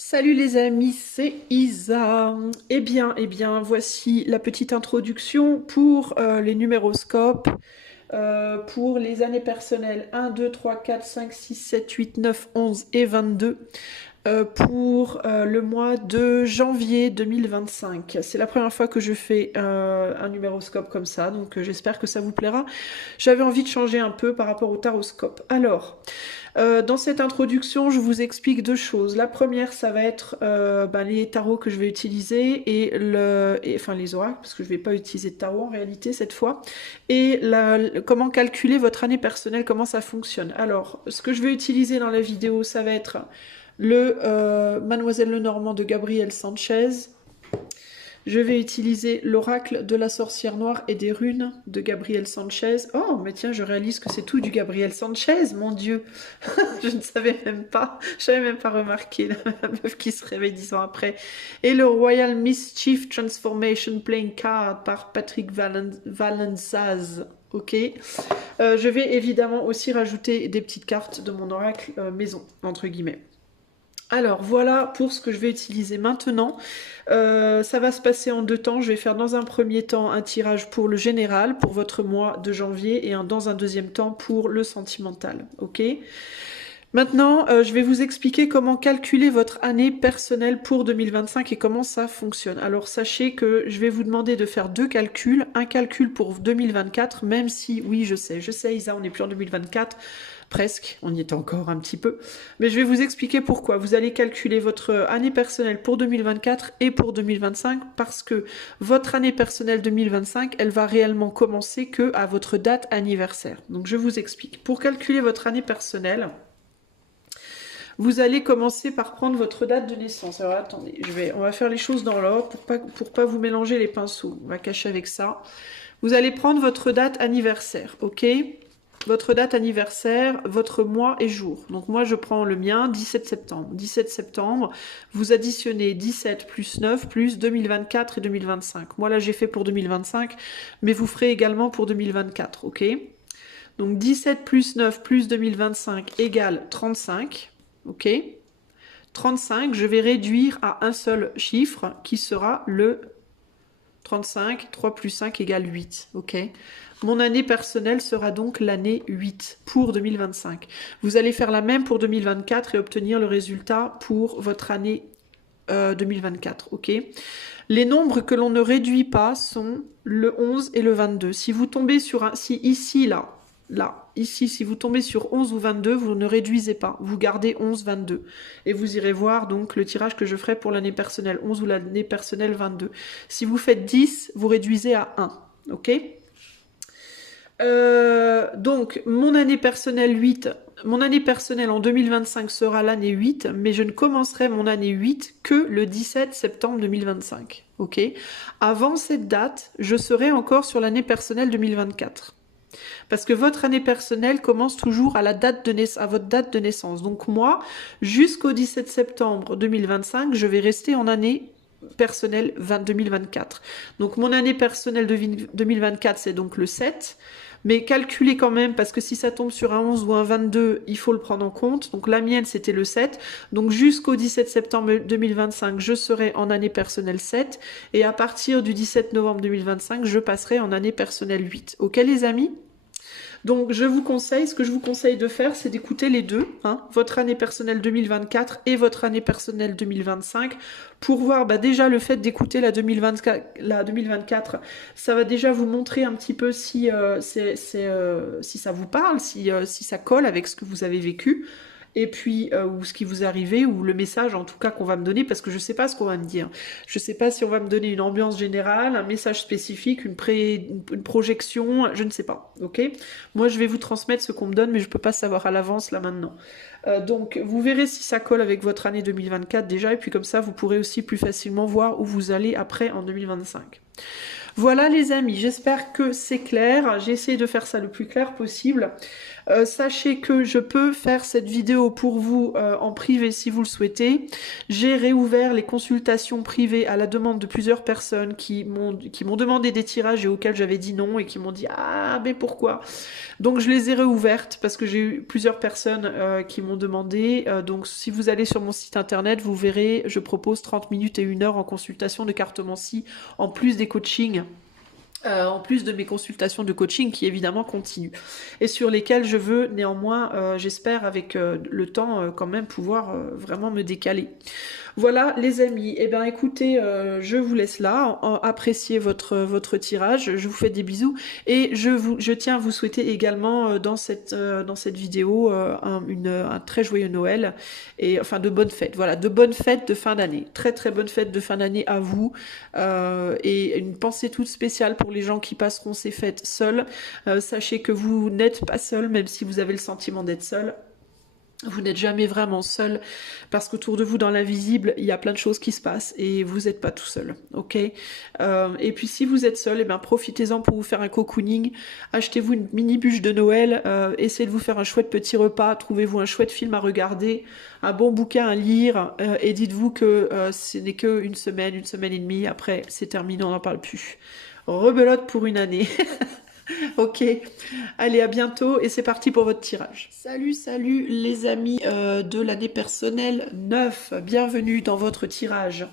Salut les amis, c'est Isa. Eh bien, voici la petite introduction pour les numéroscopes, pour les années personnelles 1, 2, 3, 4, 5, 6, 7, 8, 9, 11 et 22 pour le mois de janvier 2025. C'est la première fois que je fais un numéroscope comme ça, donc j'espère que ça vous plaira. J'avais envie de changer un peu par rapport au taroscope. Alors, dans cette introduction, je vous explique deux choses. La première, ça va être les tarots que je vais utiliser enfin les oracles, parce que je ne vais pas utiliser de tarot en réalité cette fois, et comment calculer votre année personnelle, comment ça fonctionne. Alors, ce que je vais utiliser dans la vidéo, ça va être le Mademoiselle Lenormand de Gabriel Sanchez. Je vais utiliser l'oracle de la sorcière noire et des runes de Gabriel Sanchez. Oh, mais tiens, je réalise que c'est tout du Gabriel Sanchez, mon Dieu. Je ne savais même pas, j'avais même pas remarqué la meuf qui se réveille 10 ans après. Et le Royal Mischief Transformation Playing Card par Patrick Valenzaz. Ok. Je vais évidemment aussi rajouter des petites cartes de mon oracle maison, entre guillemets. Alors voilà pour ce que je vais utiliser maintenant. Ça va se passer en deux temps. Je vais faire dans un premier temps un tirage pour le général, pour votre mois de janvier, et dans un deuxième temps pour le sentimental. Ok. Maintenant, je vais vous expliquer comment calculer votre année personnelle pour 2025 et comment ça fonctionne. Alors sachez que je vais vous demander de faire deux calculs. Un calcul pour 2024, même si, oui, je sais, Isa, on n'est plus en 2024. Presque, on y est encore un petit peu. Mais je vais vous expliquer pourquoi. Vous allez calculer votre année personnelle pour 2024 et pour 2025 parce que votre année personnelle 2025, elle va réellement commencer que à votre date anniversaire. Donc je vous explique. Pour calculer votre année personnelle, vous allez commencer par prendre votre date de naissance. Alors attendez, on va faire les choses dans l'ordre pour pas vous mélanger les pinceaux. On va cacher avec ça. Vous allez prendre votre date anniversaire, ok ? Votre date anniversaire, votre mois et jour. Donc moi je prends le mien, 17 septembre. 17 septembre, vous additionnez 17 plus 9 plus 2024 et 2025. Moi là j'ai fait pour 2025, mais vous ferez également pour 2024, ok ? Donc 17 plus 9 plus 2025 égale 35, ok ? 35, je vais réduire à un seul chiffre qui sera le 35, 3 plus 5 égale 8, ok ? Mon année personnelle sera donc l'année 8 pour 2025. Vous allez faire la même pour 2024 et obtenir le résultat pour votre année 2024, ok ? Les nombres que l'on ne réduit pas sont le 11 et le 22. Si vous tombez sur un... Si ici, ici, si vous tombez sur 11 ou 22, vous ne réduisez pas. Vous gardez 11, 22. Et vous irez voir donc le tirage que je ferai pour l'année personnelle 11 ou l'année personnelle 22. Si vous faites 10, vous réduisez à 1, ok ? Donc, mon année personnelle en 2025 sera l'année 8, mais je ne commencerai mon année 8 que le 17 septembre 2025. Ok ? Avant cette date, je serai encore sur l'année personnelle 2024. Parce que votre année personnelle commence toujours à votre date de naissance. Donc moi, jusqu'au 17 septembre 2025, je vais rester en année personnelle 2024. Donc mon année personnelle 2024, c'est donc le 7. Mais calculez quand même, parce que si ça tombe sur un 11 ou un 22, il faut le prendre en compte. Donc la mienne, c'était le 7. Donc jusqu'au 17 septembre 2025, je serai en année personnelle 7. Et à partir du 17 novembre 2025, je passerai en année personnelle 8. Ok les amis ? Donc ce que je vous conseille de faire, c'est d'écouter les deux, hein, votre année personnelle 2024 et votre année personnelle 2025, pour voir déjà le fait d'écouter la 2024, ça va déjà vous montrer un petit peu si ça vous parle, si ça colle avec ce que vous avez vécu. Et puis, ou ce qui vous est arrivé, ou le message en tout cas qu'on va me donner, parce que je ne sais pas ce qu'on va me dire. Je ne sais pas si on va me donner une ambiance générale, un message spécifique, une projection, je ne sais pas, ok ? Moi, je vais vous transmettre ce qu'on me donne, mais je ne peux pas savoir à l'avance, là, maintenant. Donc, vous verrez si ça colle avec votre année 2024 déjà, et puis comme ça, vous pourrez aussi plus facilement voir où vous allez après en 2025. Voilà les amis, j'espère que c'est clair. J'ai essayé de faire ça le plus clair possible. Sachez que je peux faire cette vidéo pour vous en privé si vous le souhaitez. J'ai réouvert les consultations privées à la demande de plusieurs personnes qui m'ont demandé des tirages et auxquels j'avais dit non et qui m'ont dit ah mais pourquoi? Donc je les ai réouvertes parce que j'ai eu plusieurs personnes qui m'ont demandé. Donc si vous allez sur mon site internet, vous verrez, je propose 30 minutes et 1 heure en consultation de cartomancie en plus des coachings. En plus de mes consultations de coaching qui évidemment continuent et sur lesquelles je veux néanmoins, j'espère avec le temps quand même pouvoir vraiment me décaler. Voilà les amis, et bien écoutez, je vous laisse là, appréciez votre tirage, je vous fais des bisous et je tiens à vous souhaiter également dans cette vidéo un très joyeux Noël et enfin de bonnes fêtes, voilà, de bonnes fêtes de fin d'année, très très bonnes fêtes de fin d'année à vous et une pensée toute spéciale pour les gens qui passeront ces fêtes seuls. Sachez que vous n'êtes pas seuls, même si vous avez le sentiment d'être seul. Vous n'êtes jamais vraiment seul parce qu'autour de vous dans l'invisible il y a plein de choses qui se passent et vous n'êtes pas tout seul, ok. Et puis si vous êtes seul, et bien profitez-en pour vous faire un cocooning, achetez-vous une mini bûche de Noël, essayez de vous faire un chouette petit repas, trouvez-vous un chouette film à regarder, un bon bouquin à lire et dites-vous que ce n'est que une semaine et demie, après c'est terminé, on n'en parle plus. Rebelote pour une année. Ok, allez à bientôt et c'est parti pour votre tirage. Salut les amis de l'année personnelle 9, bienvenue dans votre tirage.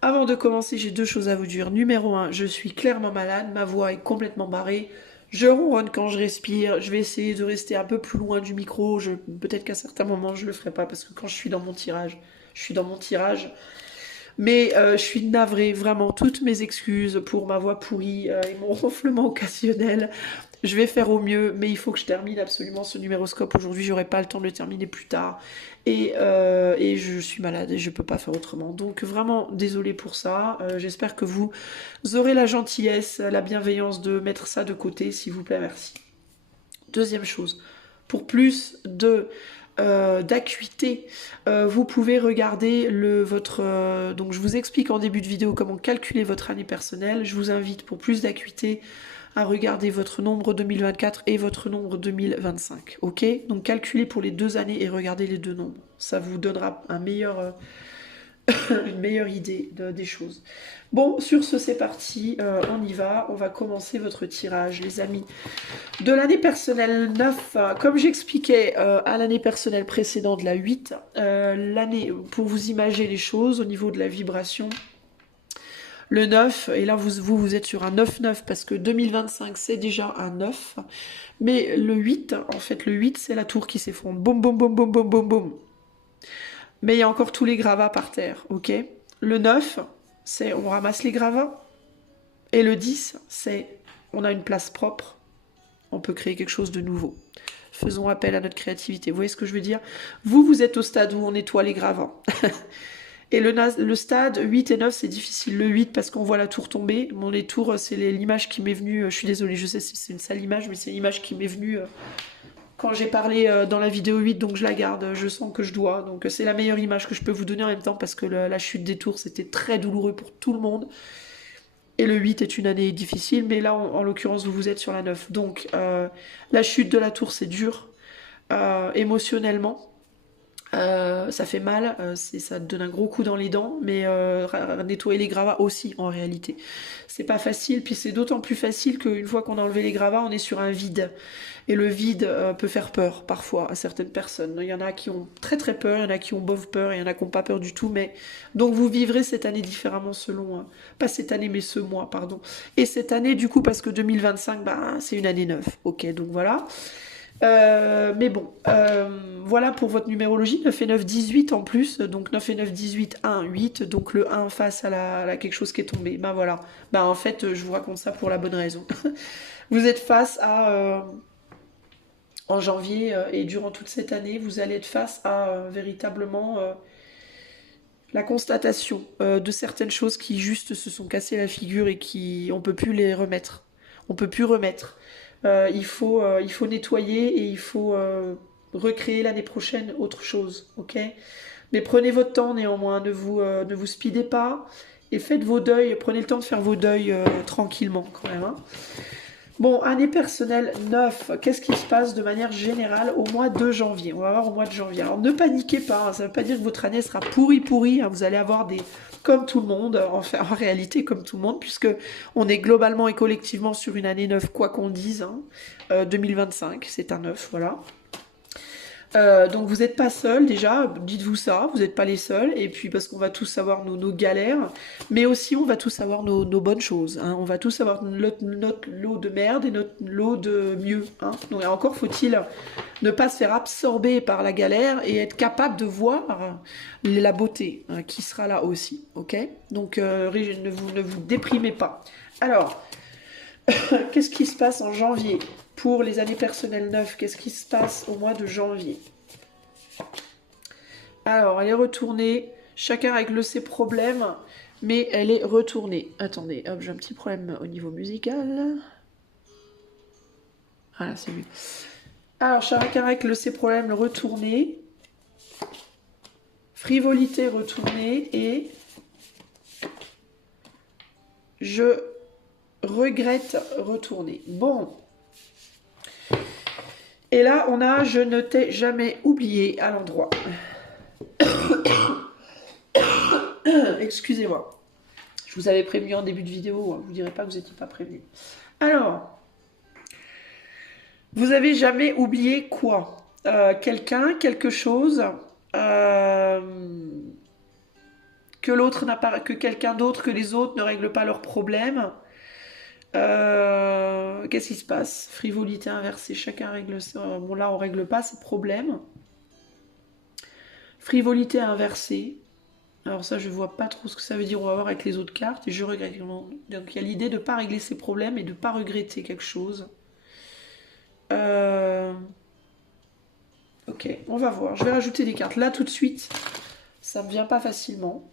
Avant de commencer, j'ai 2 choses à vous dire. Numéro 1, je suis clairement malade, ma voix est complètement barrée. Je ronronne quand je respire, je vais essayer de rester un peu plus loin du micro. Peut-être qu'à certains moments je le ferai pas parce que quand je suis dans mon tirage, je suis dans mon tirage. Mais je suis navrée, vraiment, toutes mes excuses pour ma voix pourrie et mon ronflement occasionnel. Je vais faire au mieux, mais il faut que je termine absolument ce numéroscope aujourd'hui. J'aurai pas le temps de le terminer plus tard. Et je suis malade et je peux pas faire autrement. Donc vraiment, désolée pour ça. J'espère que vous aurez la gentillesse, la bienveillance de mettre ça de côté, s'il vous plaît, merci. Deuxième chose, pour plus d'acuité, vous pouvez regarder votre donc je vous explique en début de vidéo comment calculer votre année personnelle. Je vous invite pour plus d'acuité à regarder votre nombre 2024 et votre nombre 2025, ok. Donc calculez pour les 2 années et regardez les 2 nombres, ça vous donnera une meilleure idée des choses. Bon, sur ce, c'est parti, on y va, on va commencer votre tirage, les amis. De l'année personnelle 9, comme j'expliquais à l'année personnelle précédente, la 8, l'année, pour vous imaginer les choses au niveau de la vibration, le 9, et là vous êtes sur un 9-9 parce que 2025 c'est déjà un 9, mais le 8, en fait le 8 c'est la tour qui s'effondre, boum boum boum boum boum boum boum. Mais il y a encore tous les gravats par terre, ok. Le 9, c'est on ramasse les gravats. Et le 10, c'est on a une place propre. On peut créer quelque chose de nouveau. Faisons appel à notre créativité. Vous voyez ce que je veux dire? Vous êtes au stade où on nettoie les gravats. Et le stade 8 et 9, c'est difficile. Le 8, parce qu'on voit la tour tomber. Bon, les tours, c'est l'image qui m'est venue. Je suis désolée, je sais c'est une sale image, mais c'est l'image qui m'est venue quand j'ai parlé dans la vidéo 8, donc je la garde, je sens que je dois. Donc c'est la meilleure image que je peux vous donner en même temps parce que la chute des tours, c'était très douloureux pour tout le monde. Et le 8 est une année difficile, mais là, en l'occurrence, vous êtes sur la 9. Donc la chute de la tour, c'est dur émotionnellement. Ça fait mal, ça te donne un gros coup dans les dents, mais nettoyer les gravats aussi en réalité. C'est pas facile, puis c'est d'autant plus facile qu'une fois qu'on a enlevé les gravats, on est sur un vide. Et le vide peut faire peur parfois à certaines personnes. Il y en a qui ont très très peur, il y en a qui ont bof peur, il y en a qui n'ont pas peur du tout, mais donc vous vivrez cette année différemment selon, pas cette année mais ce mois, pardon. Et cette année du coup, parce que 2025, bah, c'est une année neuve, ok, donc voilà. Mais bon, voilà pour votre numérologie, 9 et 9, 18 en plus, donc 9 et 9, 18, 1, 8, donc le 1 face à quelque chose qui est tombé, ben voilà, ben en fait je vous raconte ça pour la bonne raison. Vous êtes face à, en janvier et durant toute cette année, vous allez être face à véritablement la constatation de certaines choses qui juste se sont cassées la figure et qui, on peut plus les remettre, on peut plus remettre. Il faut nettoyer et il faut recréer l'année prochaine autre chose, ok? Mais prenez votre temps néanmoins, ne vous speedez pas et faites vos deuils, prenez le temps de faire vos deuils tranquillement quand même. Hein. Bon, année personnelle 9, qu'est-ce qui se passe de manière générale au mois de janvier? On va voir au mois de janvier. Alors ne paniquez pas, hein, ça ne veut pas dire que votre année sera pourrie, hein, vous allez avoir des... comme tout le monde, enfin en réalité comme tout le monde, puisque on est globalement et collectivement sur une année 9, quoi qu'on dise, hein, 2025, c'est un 9, voilà. Donc vous n'êtes pas seul déjà, dites-vous ça, vous n'êtes pas les seuls, et puis parce qu'on va tous savoir nos galères, mais aussi on va tous savoir nos bonnes choses, hein. On va tous avoir notre lot de merde et notre lot de mieux, hein. Donc encore faut-il ne pas se faire absorber par la galère et être capable de voir la beauté, hein, qui sera là aussi, ok? Donc ne vous déprimez pas. Alors, qu'est-ce qui se passe en janvier? Pour les années personnelles 9, qu'est-ce qui se passe au mois de janvier? Alors, elle est retournée. Chacun règle ses problèmes, mais elle est retournée. Attendez, hop, j'ai un petit problème au niveau musical. Voilà, c'est mieux. Alors, chacun règle ses problèmes, retournée. Frivolité, retournée. Et je regrette, retourner. Bon. Et là, on a je ne t'ai jamais oublié à l'endroit. Excusez-moi. Je vous avais prévenu en début de vidéo, hein. Je ne vous dirai pas que vous n'étiez pas prévenu. Alors, vous avez jamais oublié quoi? Quelqu'un, quelque chose que l'autre n'a pas, que quelqu'un d'autre, que les autres ne règlent pas leurs problèmes. Qu'est-ce qui se passe? Frivolité inversée, chacun règle ça. Bon, là, on règle pas ses problèmes. Frivolité inversée. Alors ça, je vois pas trop ce que ça veut dire. On va voir avec les autres cartes. Et je regrette. Donc, il y a l'idée de ne pas régler ses problèmes et de ne pas regretter quelque chose. Ok, on va voir. Je vais rajouter des cartes. Là, tout de suite, ça ne me vient pas facilement.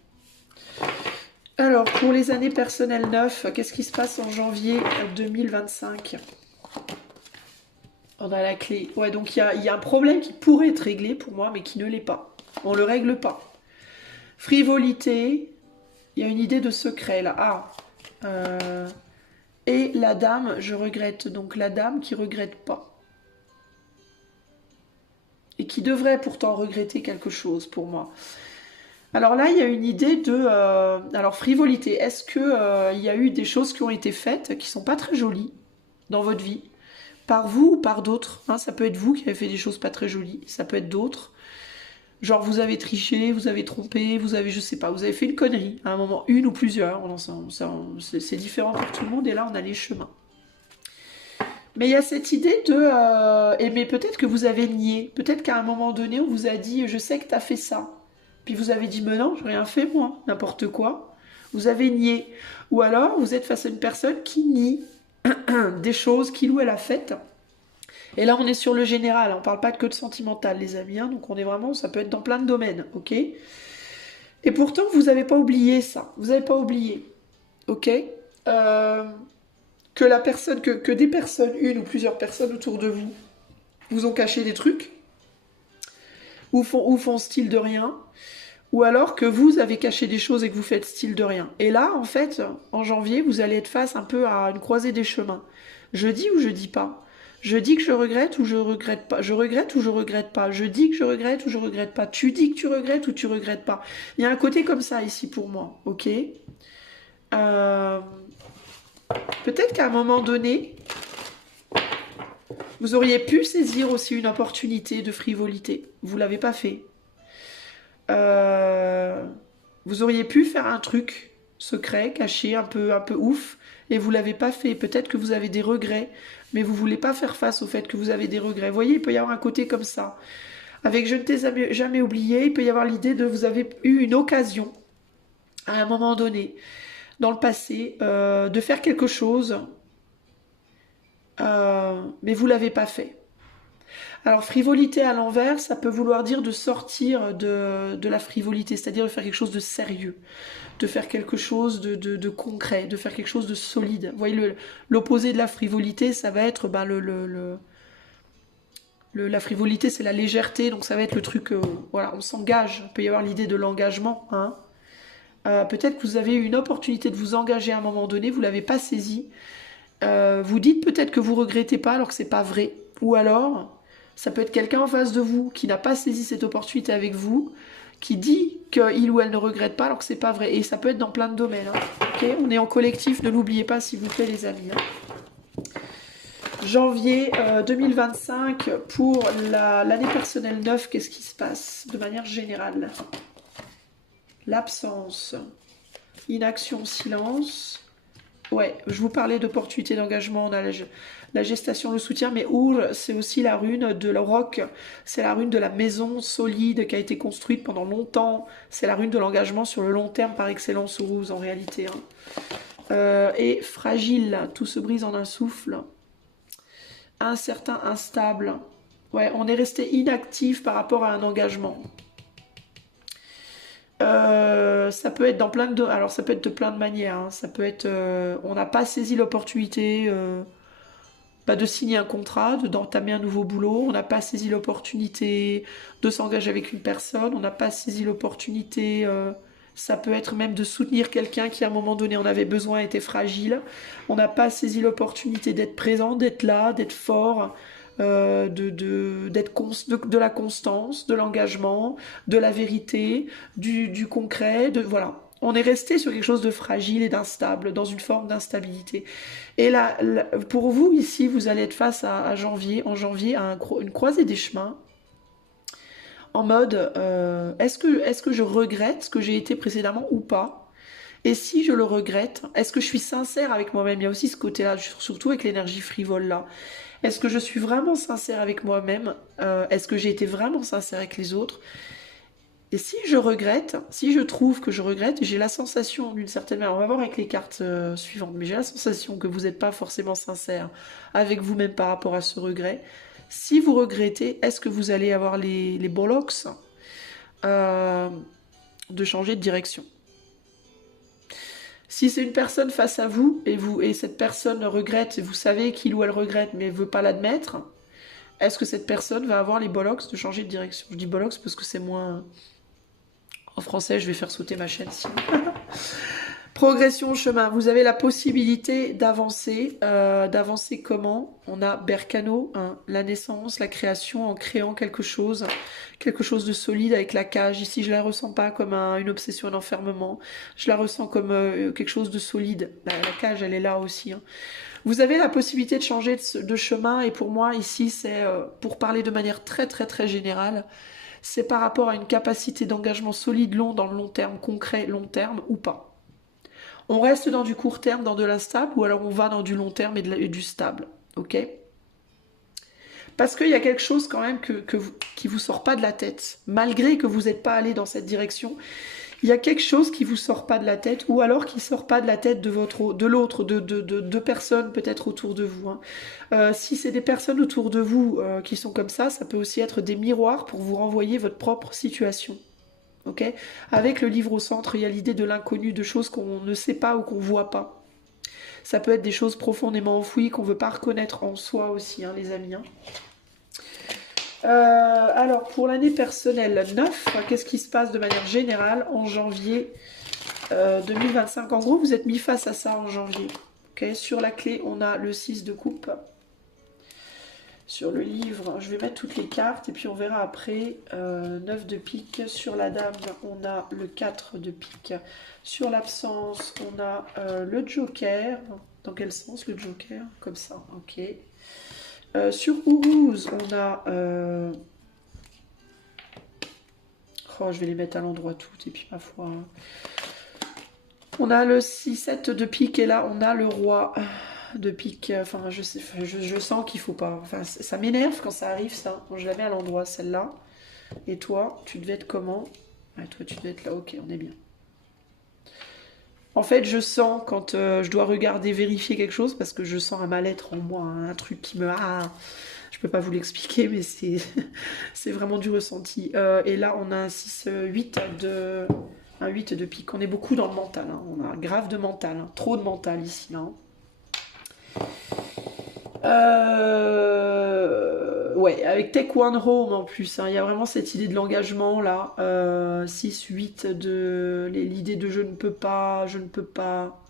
Alors, pour les années personnelles 9, qu'est-ce qui se passe en janvier 2025? On a la clé. Ouais, donc il y a un problème qui pourrait être réglé pour moi, mais qui ne l'est pas. On ne le règle pas. Frivolité. Il y a une idée de secret, là. Ah. Et la dame, je regrette. Donc la dame qui regrette pas. Et qui devrait pourtant regretter quelque chose pour moi. Alors là, il y a une idée de... alors, frivolité. Est-ce que il y a eu des choses qui ont été faites qui sont pas très jolies dans votre vie? Par vous ou par d'autres, hein? Ça peut être vous qui avez fait des choses pas très jolies. Ça peut être d'autres. Genre, vous avez triché, vous avez trompé, vous avez, je sais pas, vous avez fait une connerie à un moment, une ou plusieurs. C'est différent pour tout le monde et là, on a les chemins. Mais il y a cette idée de... mais peut-être que vous avez nié. Peut-être qu'à un moment donné, on vous a dit, je sais que tu as fait ça. Puis vous avez dit, mais non, j'ai rien fait moi, n'importe quoi. Vous avez nié. Ou alors, vous êtes face à une personne qui nie des choses qu'il ou elle a faites. Et là, on est sur le général, on ne parle pas que de sentimental, les amis, hein, donc on est vraiment, ça peut être dans plein de domaines, ok? Et pourtant, vous n'avez pas oublié ça, vous n'avez pas oublié, ok? Que la personne, que des personnes, une ou plusieurs personnes autour de vous, vous ont caché des trucs, ou font style de rien, ou alors que vous avez caché des choses et que vous faites style de rien. Et là, en fait, en janvier, vous allez être face un peu à une croisée des chemins. Je dis ou je dis pas? Je dis que je regrette ou je regrette pas? Je regrette ou je regrette pas? Je dis que je regrette ou je regrette pas? Tu dis que tu regrettes ou tu regrettes pas? Il y a un côté comme ça ici pour moi, ok? Peut-être qu'à un moment donné, vous auriez pu saisir aussi une opportunité de frivolité. Vous l'avez pas fait. Vous auriez pu faire un truc secret, caché, un peu ouf, et vous l'avez pas fait. Peut-être que vous avez des regrets, mais vous voulez pas faire face au fait que vous avez des regrets. Vous voyez, il peut y avoir un côté comme ça. Avec je ne t'ai jamais oublié, il peut y avoir l'idée de vous avez eu une occasion, à un moment donné, dans le passé, de faire quelque chose, mais vous l'avez pas fait. Alors, frivolité à l'envers, ça peut vouloir dire de sortir de la frivolité, c'est-à-dire de faire quelque chose de sérieux, de faire quelque chose de concret, de faire quelque chose de solide. Vous voyez, l'opposé de la frivolité, ça va être la frivolité, c'est la légèreté, donc ça va être le truc, voilà, on s'engage. Il peut y avoir l'idée de l'engagement, hein. Peut-être que vous avez eu une opportunité de vous engager à un moment donné, vous ne l'avez pas saisi, Vous dites peut-être que vous regrettez pas alors que c'est pas vrai. Ou alors, ça peut être quelqu'un en face de vous qui n'a pas saisi cette opportunité avec vous, qui dit qu'il ou elle ne regrette pas alors que c'est pas vrai. Et ça peut être dans plein de domaines. Hein. Ok, on est en collectif, ne l'oubliez pas s'il vous plaît les amis. Hein. Janvier 2025 pour l'année personnelle 9, qu'est-ce qui se passe de manière générale? L'absence, inaction, silence. Ouais, je vous parlais d'opportunités d'engagement, on a la gestation, le soutien, mais Our, c'est aussi la rune de la roc, c'est la rune de la maison solide qui a été construite pendant longtemps, c'est la rune de l'engagement sur le long terme par excellence Uruz en réalité. Hein. Et fragile, tout se brise en un souffle. Incertain, instable. Ouais, on est resté inactif par rapport à un engagement. Ça peut être dans plein de... Alors ça peut être de plein de manières. Hein. Ça peut être... on n'a pas saisi l'opportunité de signer un contrat, d'entamer un nouveau boulot. On n'a pas saisi l'opportunité de s'engager avec une personne. On n'a pas saisi l'opportunité... ça peut être même de soutenir quelqu'un qui à un moment donné en avait besoin, était fragile. On n'a pas saisi l'opportunité d'être présent, d'être là, d'être fort. De la constance, de l'engagement, de la vérité, du concret, voilà. On est resté sur quelque chose de fragile et d'instable, dans une forme d'instabilité. Et là, pour vous, ici, vous allez être face en janvier, à une croisée des chemins, en mode, est-ce que je regrette ce que j'ai été précédemment ou pas? Et si je le regrette, est-ce que je suis sincère avec moi-même? Il y a aussi ce côté-là, surtout avec l'énergie frivole là. Est-ce que je suis vraiment sincère avec moi-même? Est-ce que j'ai été vraiment sincère avec les autres? Et si je regrette, si je trouve que je regrette, j'ai la sensation d'une certaine manière, on va voir avec les cartes suivantes, mais j'ai la sensation que vous n'êtes pas forcément sincère avec vous-même par rapport à ce regret. Si vous regrettez, est-ce que vous allez avoir les bollocks euh, de changer de direction? Si c'est une personne face à vous et cette personne regrette, et vous savez qu'il ou elle regrette mais ne veut pas l'admettre, est-ce que cette personne va avoir les bollocks de changer de direction? Je dis bollocks parce que c'est moins... En français, je vais faire sauter ma chaîne sinon. Progression au chemin. Vous avez la possibilité d'avancer. D'avancer comment? On a Berkano, hein, la naissance, la création en créant quelque chose de solide avec la cage. Ici, je la ressens pas comme une obsession, un enfermement. Je la ressens comme quelque chose de solide. La cage, elle est là aussi. Hein. Vous avez la possibilité de changer de chemin et pour moi, ici, c'est pour parler de manière très très très générale, c'est par rapport à une capacité d'engagement solide long dans le long terme, concret long terme ou pas. On reste dans du court terme, dans de l'instable, ou alors on va dans du long terme et du stable. Ok? Parce qu'il y a quelque chose quand même qui vous sort pas de la tête. Malgré que vous n'êtes pas allé dans cette direction, il y a quelque chose qui vous sort pas de la tête, ou alors qui sort pas de la tête de l'autre, de personnes peut-être autour de vous. Hein. Si c'est des personnes autour de vous qui sont comme ça peut aussi être des miroirs pour vous renvoyer votre propre situation. Okay. Avec le livre au centre, il y a l'idée de l'inconnu, de choses qu'on ne sait pas ou qu'on ne voit pas. Ça peut être des choses profondément enfouies qu'on ne veut pas reconnaître en soi aussi, hein, les amis. Hein. Alors, pour l'année personnelle 9, qu'est-ce qui se passe de manière générale en janvier 2025? En gros, vous êtes mis face à ça en janvier. Okay. Sur la clé, on a le 6 de coupe. Sur le livre, je vais mettre toutes les cartes et puis on verra après. 9 de pique. Sur la dame, on a le 4 de pique. Sur l'absence, on a le joker. Dans quel sens le joker? Comme ça, ok. Sur Uruz, on a... Oh, je vais les mettre à l'endroit toutes et puis ma foi... Hein. On a le 6-7 de pique et là, on a le roi... de pique, enfin je sens qu'il faut pas, enfin ça m'énerve quand ça arrive ça, quand je la mets à l'endroit celle-là, et toi tu devais être comment? Ouais, toi tu devais être là, ok on est bien. En fait je sens quand je dois regarder, vérifier quelque chose, parce que je sens un mal-être en moi, hein, un truc qui me... Ah, je peux pas vous l'expliquer mais c'est c'est vraiment du ressenti. Et là on a un 6-8 de... un 8 de pique, on est beaucoup dans le mental, hein. On a grave de mental, hein. Trop de mental ici là. Hein. Ouais, avec Take One Home en plus, hein, il y a vraiment cette idée de l'engagement là. 6, 8 de l'idée de je ne peux pas, je ne peux pas.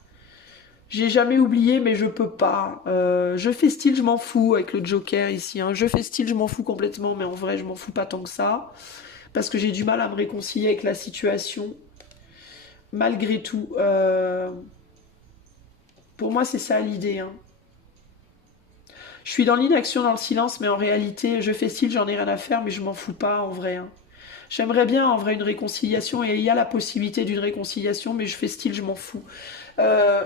J'ai jamais oublié, mais je peux pas. Je fais style, je m'en fous avec le Joker ici, hein. Je fais style, je m'en fous complètement, mais en vrai, je m'en fous pas tant que ça. Parce que j'ai du mal à me réconcilier avec la situation. Malgré tout. Pour moi, c'est ça l'idée, hein. Je suis dans l'inaction, dans le silence, mais en réalité, je fais style, j'en ai rien à faire, mais je m'en fous pas en vrai, hein. J'aimerais bien en vrai une réconciliation, et il y a la possibilité d'une réconciliation, mais je fais style, je m'en fous. Euh,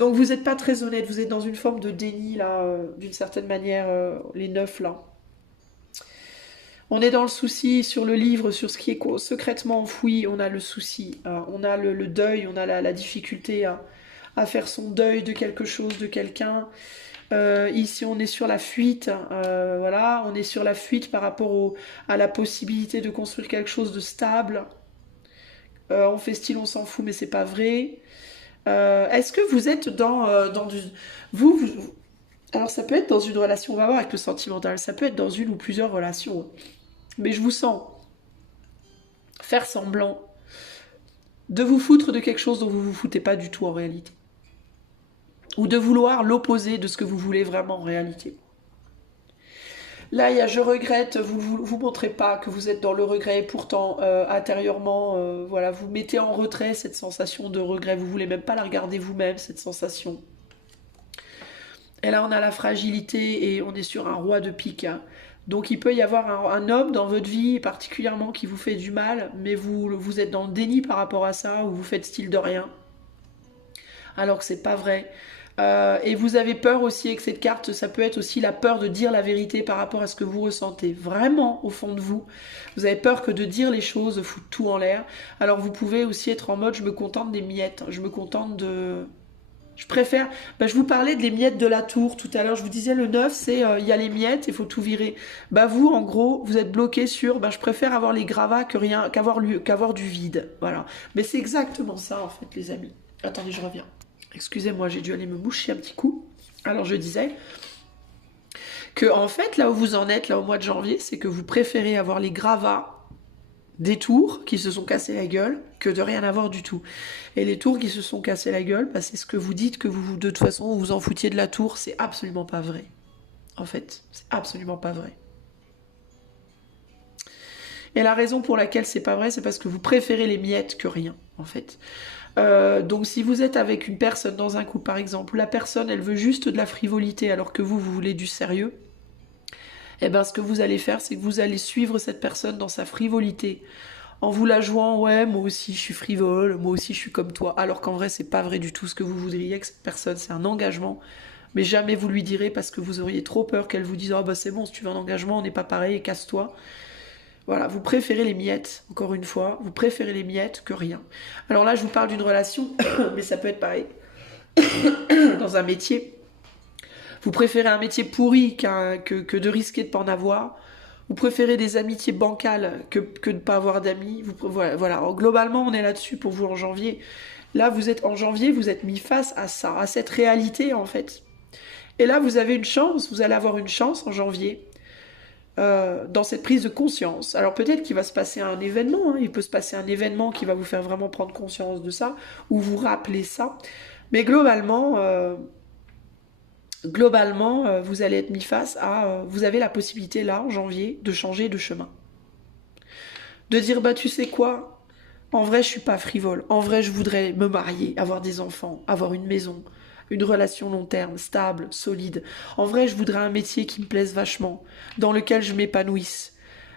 donc vous n'êtes pas très honnête, vous êtes dans une forme de déni là, d'une certaine manière, les neufs là. On est dans le souci sur le livre, sur ce qui est secrètement enfoui, on a le souci, on a le deuil, on a la difficulté à faire son deuil de quelque chose, de quelqu'un. Ici, on est sur la fuite, voilà, on est sur la fuite par rapport à la possibilité de construire quelque chose de stable. On fait style, on s'en fout, mais c'est pas vrai. Est-ce que vous êtes dans du... Alors ça peut être dans une relation, on va voir avec le sentimental, ça peut être dans une ou plusieurs relations. Mais je vous sens faire semblant de vous foutre de quelque chose dont vous vous foutez pas du tout en réalité. Ou de vouloir l'opposé de ce que vous voulez vraiment en réalité. Là, il y a je regrette, vous montrez pas que vous êtes dans le regret, pourtant intérieurement, voilà, vous mettez en retrait cette sensation de regret, vous voulez même pas la regarder vous-même, cette sensation. Et là, on a la fragilité et on est sur un roi de pique, hein. Donc il peut y avoir un homme dans votre vie particulièrement qui vous fait du mal, mais vous êtes dans le déni par rapport à ça, ou vous faites style de rien, alors que c'est pas vrai. Et vous avez peur aussi avec cette carte, ça peut être aussi la peur de dire la vérité par rapport à ce que vous ressentez. Vraiment, au fond de vous, vous avez peur que de dire les choses fout tout en l'air. Alors vous pouvez aussi être en mode, je me contente des miettes, je me contente de... Je préfère... je vous parlais des miettes de la tour tout à l'heure, je vous disais le 9, c'est il y a les miettes, il faut tout virer. Vous, en gros, vous êtes bloqué sur, je préfère avoir les gravats que rien, qu'avoir du vide. Voilà. Mais c'est exactement ça, en fait, les amis. Attendez, je reviens. Excusez-moi, j'ai dû aller me moucher un petit coup. Alors je disais que en fait, là où vous en êtes, là au mois de janvier, c'est que vous préférez avoir les gravats des tours qui se sont cassés la gueule que de rien avoir du tout. Et les tours qui se sont cassés la gueule, c'est ce que vous dites, que vous de toute façon vous en foutiez de la tour, c'est absolument pas vrai. En fait, c'est absolument pas vrai. Et la raison pour laquelle c'est pas vrai, c'est parce que vous préférez les miettes que rien, en fait. Donc si vous êtes avec une personne dans un couple par exemple, la personne elle veut juste de la frivolité alors que vous voulez du sérieux, et ce que vous allez faire c'est que vous allez suivre cette personne dans sa frivolité en vous la jouant, ouais moi aussi je suis frivole, moi aussi je suis comme toi, alors qu'en vrai c'est pas vrai du tout. Ce que vous voudriez avec cette personne c'est un engagement, mais jamais vous lui direz parce que vous auriez trop peur qu'elle vous dise oh c'est bon, si tu veux un engagement on n'est pas pareil, casse-toi. Voilà, vous préférez les miettes, encore une fois, vous préférez les miettes que rien. Alors là, je vous parle d'une relation, mais ça peut être pareil. Dans un métier, vous préférez un métier pourri que de risquer de ne pas en avoir. Vous préférez des amitiés bancales que de ne pas avoir d'amis. Voilà. Alors, globalement, on est là-dessus pour vous en janvier. Là, vous êtes en janvier, vous êtes mis face à ça, à cette réalité en fait. Et là, vous avez une chance, vous allez avoir une chance en janvier. Dans cette prise de conscience. Alors peut-être qu'il va se passer un événement, hein. Il peut se passer un événement qui va vous faire vraiment prendre conscience de ça, ou vous rappeler ça. Mais globalement, vous allez être mis face à... vous avez la possibilité là, en janvier, de changer de chemin. De dire, tu sais quoi, en vrai je suis pas frivole, en vrai je voudrais me marier, avoir des enfants, avoir une maison, une relation long terme, stable, solide. En vrai, je voudrais un métier qui me plaise vachement, dans lequel je m'épanouisse.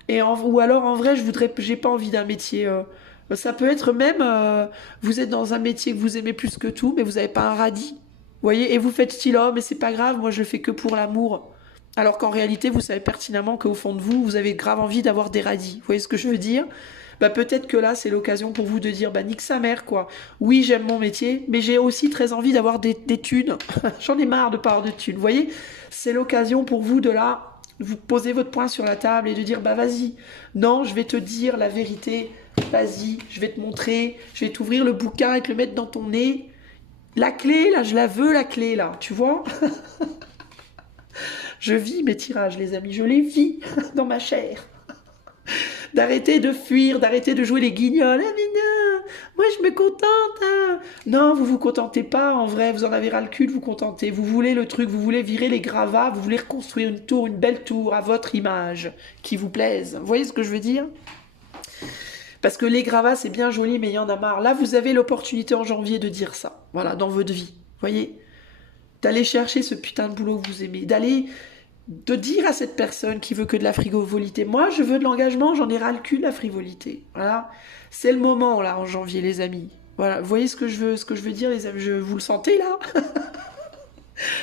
Ou alors, en vrai, j'ai pas envie d'un métier. Ça peut être même, vous êtes dans un métier que vous aimez plus que tout, mais vous n'avez pas un radis. Vous voyez, et vous faites style, oh, mais c'est pas grave, moi je le fais que pour l'amour. Alors qu'en réalité, vous savez pertinemment qu'au fond de vous, vous avez grave envie d'avoir des radis. Vous voyez ce que je veux dire ? Peut-être que là, c'est l'occasion pour vous de dire, nique sa mère, quoi. Oui, j'aime mon métier, mais j'ai aussi très envie d'avoir des thunes. J'en ai marre de pas avoir de thunes. Vous voyez, c'est l'occasion pour vous de là, vous poser votre poing sur la table et de dire, vas-y. Non, je vais te dire la vérité. Vas-y, je vais te montrer. Je vais t'ouvrir le bouquin et te le mettre dans ton nez. La clé, là, je la veux, la clé, là. Tu vois ? Je vis mes tirages, les amis. Je les vis dans ma chair. D'arrêter de fuir, d'arrêter de jouer les guignols. Ah mais non, moi je me contente. Hein. Non, vous vous contentez pas, en vrai, vous en avez ras le cul de vous contenter. Vous voulez le truc, vous voulez virer les gravats, vous voulez reconstruire une tour, une belle tour à votre image, qui vous plaise. Vous voyez ce que je veux dire? Parce que les gravats, c'est bien joli, mais il y en a marre. Là, vous avez l'opportunité en janvier de dire ça, voilà, dans votre vie. Vous voyez? D'aller chercher ce putain de boulot que vous aimez, de dire à cette personne qui veut que de la frivolité, moi je veux de l'engagement, j'en ai ras le cul de la frivolité. Voilà, c'est le moment là en janvier les amis. Voilà, vous voyez ce que je veux dire les amis, vous le sentez là?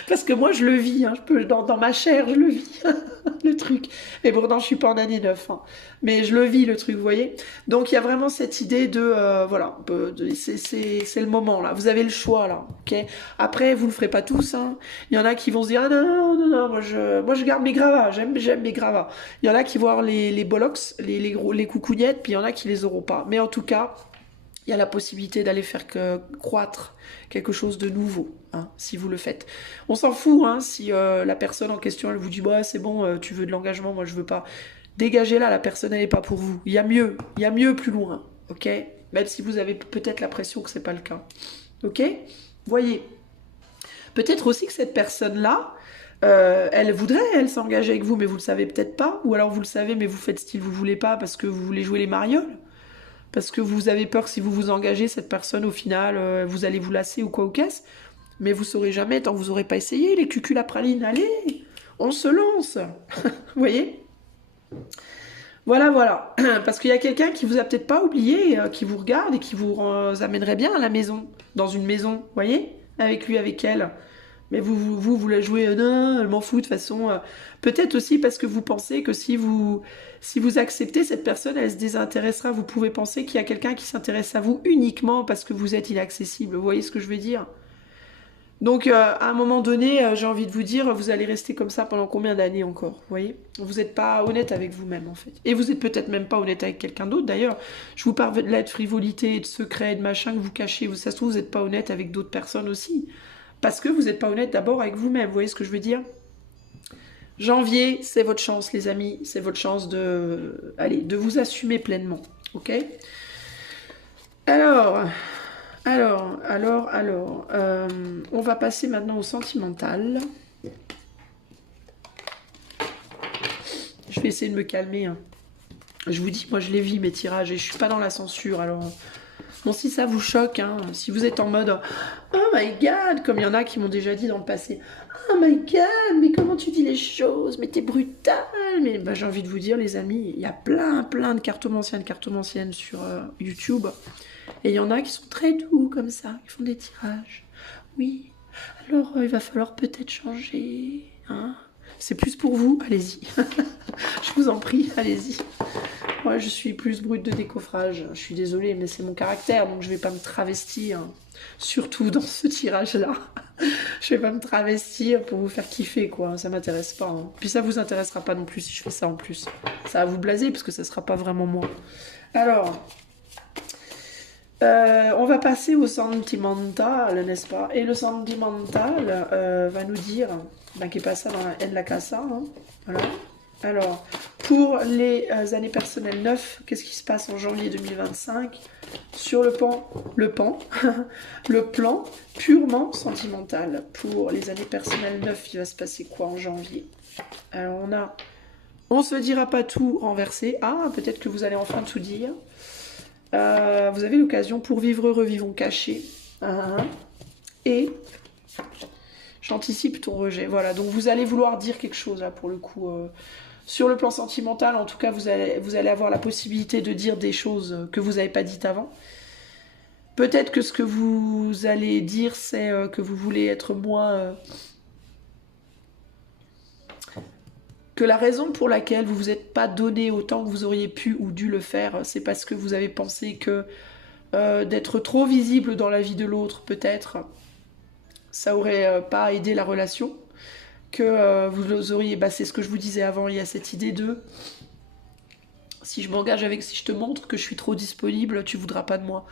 Parce que moi je le vis, hein, dans ma chair je le vis, le truc. Et pourtant je suis pas en année 9, hein. Mais je le vis le truc, vous voyez. Donc il y a vraiment cette idée de, voilà, c'est le moment là, vous avez le choix là, ok. Après vous le ferez pas tous, hein. Il y en a qui vont se dire, ah non, non, non, non, moi je garde mes gravats, j'aime mes gravats. Il y en a qui vont avoir les bollocks, les coucougnettes, puis il y en a qui les auront pas. Mais en tout cas, il y a la possibilité d'aller faire croître quelque chose de nouveau, hein, si vous le faites. On s'en fout, hein, si la personne en question, elle vous dit, bah, c'est bon, tu veux de l'engagement, moi je veux pas. Dégagez-la, la personne, elle n'est pas pour vous. Il y a mieux plus loin, ok? Même si vous avez peut-être l'impression que c'est pas le cas, ok? Voyez. Peut-être aussi que cette personne-là, elle voudrait, elle, s'engager avec vous, mais vous le savez peut-être pas, ou alors vous le savez, mais vous faites style, vous voulez pas parce que vous voulez jouer les marioles. Parce que vous avez peur que si vous vous engagez, cette personne, au final, vous allez vous lasser ou quoi ou qu'est-ce. Mais vous saurez jamais tant que vous n'aurez pas essayé. Les cucules à praline, allez, on se lance. Vous voyez? Voilà, voilà. Parce qu'il y a quelqu'un qui vous a peut-être pas oublié, qui vous regarde et qui vous amènerait bien à la maison. Dans une maison, vous voyez? Avec lui, avec elle. Mais vous la jouez, non, elle m'en fout de toute façon. Peut-être aussi parce que vous pensez que si vous acceptez cette personne, elle se désintéressera. Vous pouvez penser qu'il y a quelqu'un qui s'intéresse à vous uniquement parce que vous êtes inaccessible. Vous voyez ce que je veux dire? Donc, à un moment donné, j'ai envie de vous dire, vous allez rester comme ça pendant combien d'années encore? Vous voyez? Vous n'êtes pas honnête avec vous-même, en fait. Et vous êtes peut-être même pas honnête avec quelqu'un d'autre, d'ailleurs. Je vous parle de la frivolité, de secrets, de machin que vous cachez. Ça se trouve, vous n'êtes pas honnête avec d'autres personnes aussi. Parce que vous n'êtes pas honnête d'abord avec vous-même. Vous voyez ce que je veux dire? Janvier, c'est votre chance, les amis. C'est votre chance de vous assumer pleinement. Ok? Alors, on va passer maintenant au sentimental. Je vais essayer de me calmer. Hein. Je vous dis, moi je les vis mes tirages et je suis pas dans la censure. Alors, bon, si ça vous choque, hein, si vous êtes en mode oh my god, comme il y en a qui m'ont déjà dit dans le passé, oh my god, mais comment tu dis les choses, mais t'es brutal. Mais bah, j'ai envie de vous dire, les amis, il y a plein de cartomanciennes sur YouTube. Et il y en a qui sont très doux comme ça, qui font des tirages. Oui, alors il va falloir peut-être changer. Hein, c'est plus pour vous, allez-y. Je vous en prie, allez-y. Moi, je suis plus brute de décoffrage. Je suis désolée, mais c'est mon caractère, donc je vais pas me travestir. Surtout dans ce tirage-là. Je vais pas me travestir pour vous faire kiffer, quoi. Ça m'intéresse pas. Hein. Puis ça vous intéressera pas non plus si je fais ça en plus. Ça va vous blaser, parce que ça sera pas vraiment moi. Alors... on va passer au sentimental, n'est-ce pas? Et le sentimental va nous dire, ben, qui est pas ça dans la haine de la casa, hein, voilà. Alors, pour les années personnelles 9, qu'est-ce qui se passe en janvier 2025 sur le plan purement sentimental? Pour les années personnelles 9, il va se passer quoi en janvier? Alors, on se dira pas tout renversé. Ah, peut-être que vous allez enfin tout dire. Vous avez l'occasion pour vivre, revivons caché. Et j'anticipe ton rejet. Voilà, donc vous allez vouloir dire quelque chose là pour le coup. Sur le plan sentimental, en tout cas, vous allez avoir la possibilité de dire des choses que vous n'avez pas dites avant. Peut-être que ce que vous allez dire, c'est que vous voulez être moins... que la raison pour laquelle vous vous êtes pas donné autant que vous auriez pu ou dû le faire, c'est parce que vous avez pensé que d'être trop visible dans la vie de l'autre, peut-être, ça aurait pas aidé la relation. Que vous auriez, bah, c'est ce que je vous disais avant, il y a cette idée de si je te montre que je suis trop disponible, tu voudras pas de moi.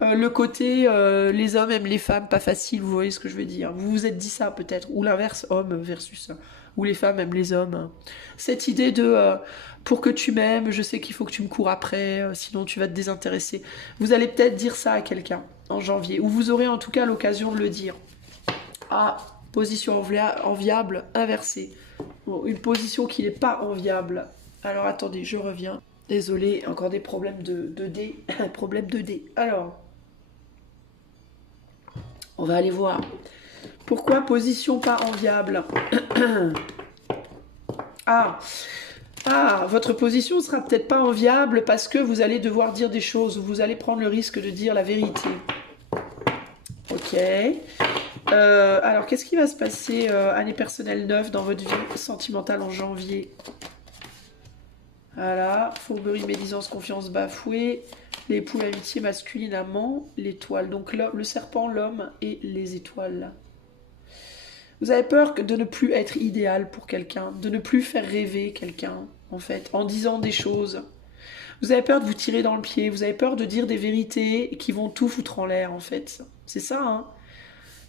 Le côté les hommes aiment les femmes, pas facile, vous voyez ce que je veux dire. Vous vous êtes dit ça peut-être, ou l'inverse, homme versus ou les femmes aiment les hommes. Cette idée de pour que tu m'aimes, je sais qu'il faut que tu me cours après, sinon tu vas te désintéresser. Vous allez peut-être dire ça à quelqu'un en janvier, ou vous aurez en tout cas l'occasion de le dire. Ah, position enviable, inversée. Bon, une position qui n'est pas enviable. Alors attendez, je reviens. Désolé, encore des problèmes de dés. Problème de dés. Alors, on va aller voir. Pourquoi position pas enviable? Ah, votre position sera peut-être pas enviable parce que vous allez devoir dire des choses ou vous allez prendre le risque de dire la vérité. Ok. Alors, qu'est-ce qui va se passer année personnelle 9 dans votre vie sentimentale en janvier? Voilà, fourberie, médisance, confiance bafouée, l'époux, l'amitié masculine, amant, l'étoile. Donc le serpent, l'homme et les étoiles. Vous avez peur de ne plus être idéal pour quelqu'un, de ne plus faire rêver quelqu'un, en fait, en disant des choses. Vous avez peur de vous tirer dans le pied, vous avez peur de dire des vérités qui vont tout foutre en l'air, en fait. C'est ça, hein.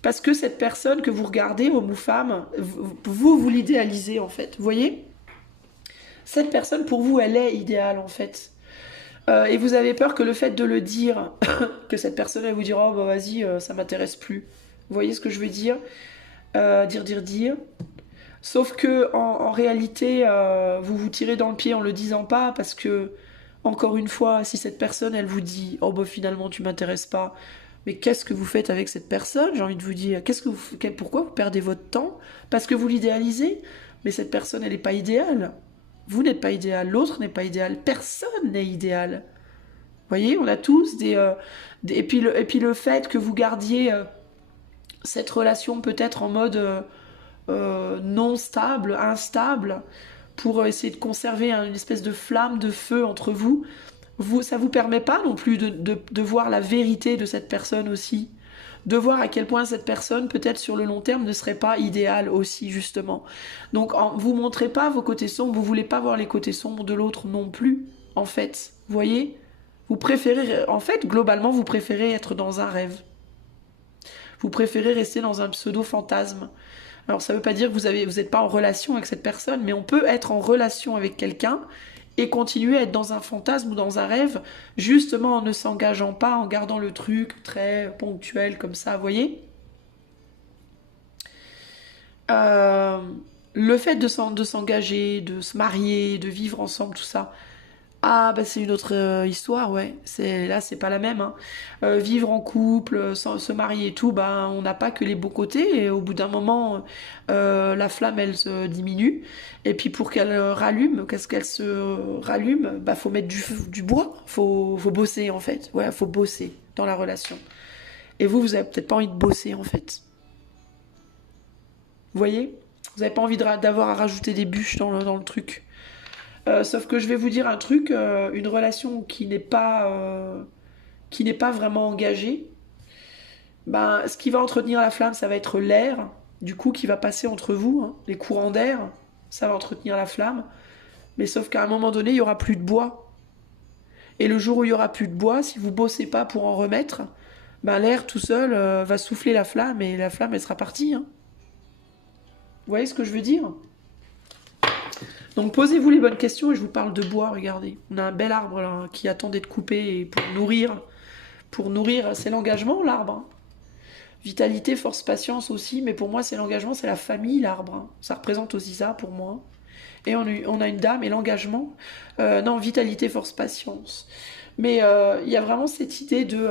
Parce que cette personne que vous regardez, homme ou femme, vous l'idéalisez, en fait. Vous voyez? Cette personne, pour vous, elle est idéale, en fait. Et vous avez peur que le fait de le dire, que cette personne, elle vous dira, oh bah vas-y, ça m'intéresse plus. Vous voyez ce que je veux dire? Dire. Sauf que en réalité, vous vous tirez dans le pied en le disant pas parce que, encore une fois, si cette personne, elle vous dit, oh bah finalement tu m'intéresses pas, mais qu'est-ce que vous faites avec cette personne? J'ai envie de vous dire, pourquoi vous perdez votre temps? Parce que vous l'idéalisez? Mais cette personne, elle n'est pas idéale. Vous n'êtes pas idéal, l'autre n'est pas idéal, personne n'est idéal. Vous voyez, on a tous et puis le fait que vous gardiez cette relation peut-être en mode non stable, instable, pour essayer de conserver une espèce de flamme, de feu entre vous, ça vous permet pas non plus de voir la vérité de cette personne aussi, de voir à quel point cette personne, peut-être sur le long terme, ne serait pas idéale aussi, justement. Donc, vous montrez pas vos côtés sombres, vous voulez pas voir les côtés sombres de l'autre non plus, en fait. Vous voyez? Vous préférez, en fait, globalement, vous préférez être dans un rêve. Vous préférez rester dans un pseudo-fantasme. Alors ça ne veut pas dire que vous n'êtes pas en relation avec cette personne, mais on peut être en relation avec quelqu'un et continuer à être dans un fantasme ou dans un rêve, justement en ne s'engageant pas, en gardant le truc très ponctuel comme ça, vous voyez? Le fait de s'engager, de se marier, de vivre ensemble, tout ça, ah, bah c'est une autre histoire, ouais. Là, c'est pas la même, hein. Vivre en couple, se marier et tout, bah, on n'a pas que les beaux côtés. Et au bout d'un moment, la flamme, elle se diminue. Et puis pour qu'elle rallume, qu'est-ce qu'elle se rallume? Bah, faut mettre du bois. Faut bosser, en fait. Ouais, faut bosser dans la relation. Et vous avez peut-être pas envie de bosser, en fait. Vous voyez? Vous n'avez pas envie d'avoir à rajouter des bûches dans le truc. Sauf que je vais vous dire un truc, une relation qui n'est pas vraiment engagée, ben, ce qui va entretenir la flamme, ça va être l'air, du coup, qui va passer entre vous, hein, les courants d'air, ça va entretenir la flamme. Mais sauf qu'à un moment donné, il n'y aura plus de bois. Et le jour où il n'y aura plus de bois, si vous bossez pas pour en remettre, ben, l'air tout seul va souffler la flamme et la flamme, elle sera partie, hein. Vous voyez ce que je veux dire? Donc posez-vous les bonnes questions et je vous parle de bois, regardez. On a un bel arbre là, qui attend d'être coupé et pour nourrir, c'est l'engagement l'arbre, hein. Vitalité, force, patience aussi, mais pour moi c'est l'engagement, c'est la famille l'arbre, hein. Ça représente aussi ça pour moi. Et on a une dame et l'engagement. Non, vitalité, force, patience. Mais il y a vraiment cette idée de...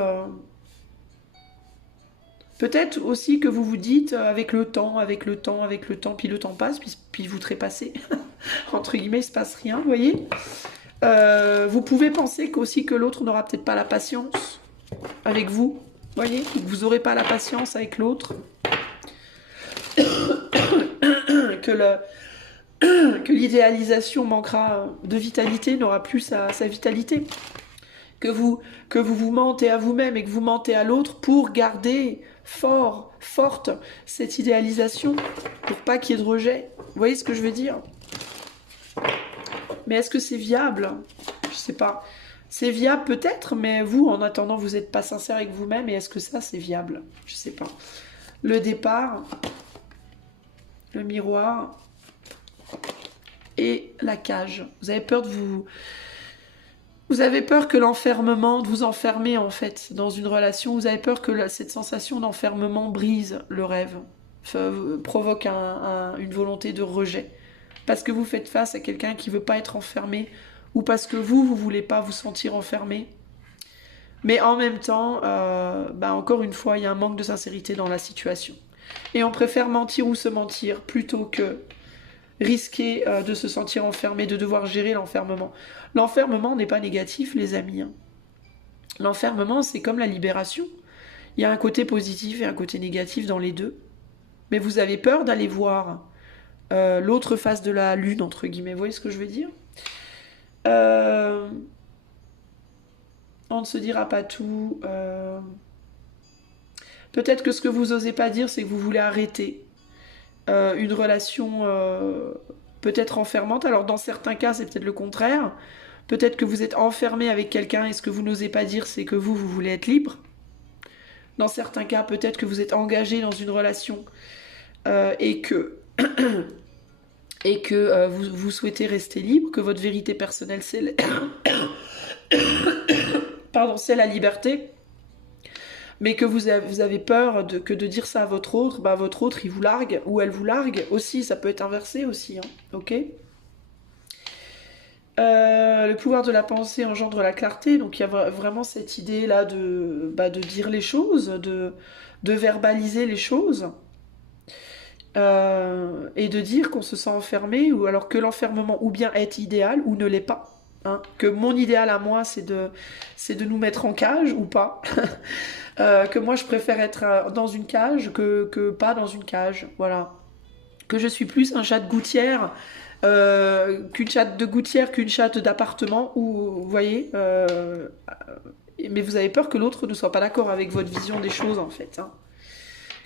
peut-être aussi que vous vous dites avec le temps, puis le temps passe, puis vous trépassez. Entre guillemets, il se passe rien, vous voyez. Vous pouvez penser aussi que l'autre n'aura peut-être pas la patience avec vous, voyez, que vous n'aurez pas la patience avec l'autre, que l'idéalisation manquera de vitalité, n'aura plus sa vitalité, que vous vous mentez à vous-même et que vous mentez à l'autre pour garder forte cette idéalisation, pour pas qu'il y ait de rejet. Vous voyez ce que je veux dire? Mais est-ce que c'est viable? Je sais pas. C'est viable peut-être, mais vous, en attendant, vous n'êtes pas sincère avec vous-même. Et est-ce que ça, c'est viable? Je sais pas. Le départ, le miroir, et la cage. Vous avez peur de vous... Vous avez peur que l'enfermement, de vous enfermer en fait dans une relation, vous avez peur que cette sensation d'enfermement brise le rêve, provoque une volonté de rejet. Parce que vous faites face à quelqu'un qui veut pas être enfermé, ou parce que vous voulez pas vous sentir enfermé. Mais en même temps, encore une fois, il y a un manque de sincérité dans la situation. Et on préfère mentir ou se mentir plutôt que risquer de se sentir enfermé, de devoir gérer l'enfermement. L'enfermement n'est pas négatif, les amis. Hein. L'enfermement, c'est comme la libération. Il y a un côté positif et un côté négatif dans les deux. Mais vous avez peur d'aller voir l'autre face de la lune, entre guillemets. Vous voyez ce que je veux dire On ne se dira pas tout. Peut-être que ce que vous osez pas dire, c'est que vous voulez arrêter une relation peut-être enfermante. Alors dans certains cas, c'est peut-être le contraire. Peut-être que vous êtes enfermé avec quelqu'un et ce que vous n'osez pas dire, c'est que vous voulez être libre. Dans certains cas, peut-être que vous êtes engagé dans une relation et que vous souhaitez rester libre, que votre vérité personnelle, c'est c'est la liberté, mais que vous avez peur de dire ça à votre autre, votre autre, il vous largue, ou elle vous largue aussi, ça peut être inversé aussi, hein, ok. Le pouvoir de la pensée engendre la clarté, donc il y a vraiment cette idée-là de dire les choses, de verbaliser les choses, et de dire qu'on se sent enfermé, ou alors que l'enfermement ou bien est idéal ou ne l'est pas. Hein. Que mon idéal à moi, c'est de nous mettre en cage ou pas. Que moi, je préfère être dans une cage que pas dans une cage. Voilà. Que je suis plus un chat de gouttière qu'une chatte de gouttière, qu'une chatte d'appartement, ou vous voyez, mais vous avez peur que l'autre ne soit pas d'accord avec votre vision des choses en fait. Hein.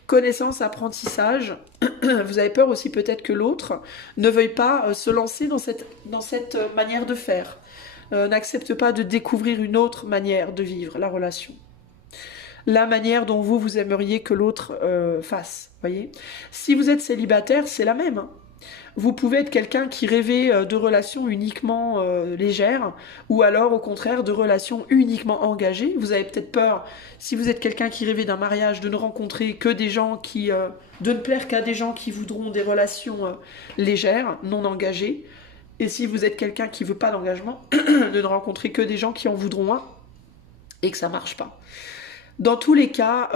Connaissance, apprentissage, vous avez peur aussi peut-être que l'autre ne veuille pas se lancer dans cette manière de faire, n'accepte pas de découvrir une autre manière de vivre la relation. La manière dont vous aimeriez que l'autre fasse, voyez. Si vous êtes célibataire, c'est la même. Hein. Vous pouvez être quelqu'un qui rêvait de relations uniquement légères, ou alors au contraire de relations uniquement engagées. Vous avez peut-être peur, si vous êtes quelqu'un qui rêvait d'un mariage, de ne rencontrer que des gens de ne plaire qu'à des gens qui voudront des relations légères, non engagées. Et si vous êtes quelqu'un qui veut pas d'engagement, de ne rencontrer que des gens qui en voudront un, et que ça marche pas. Dans tous les cas,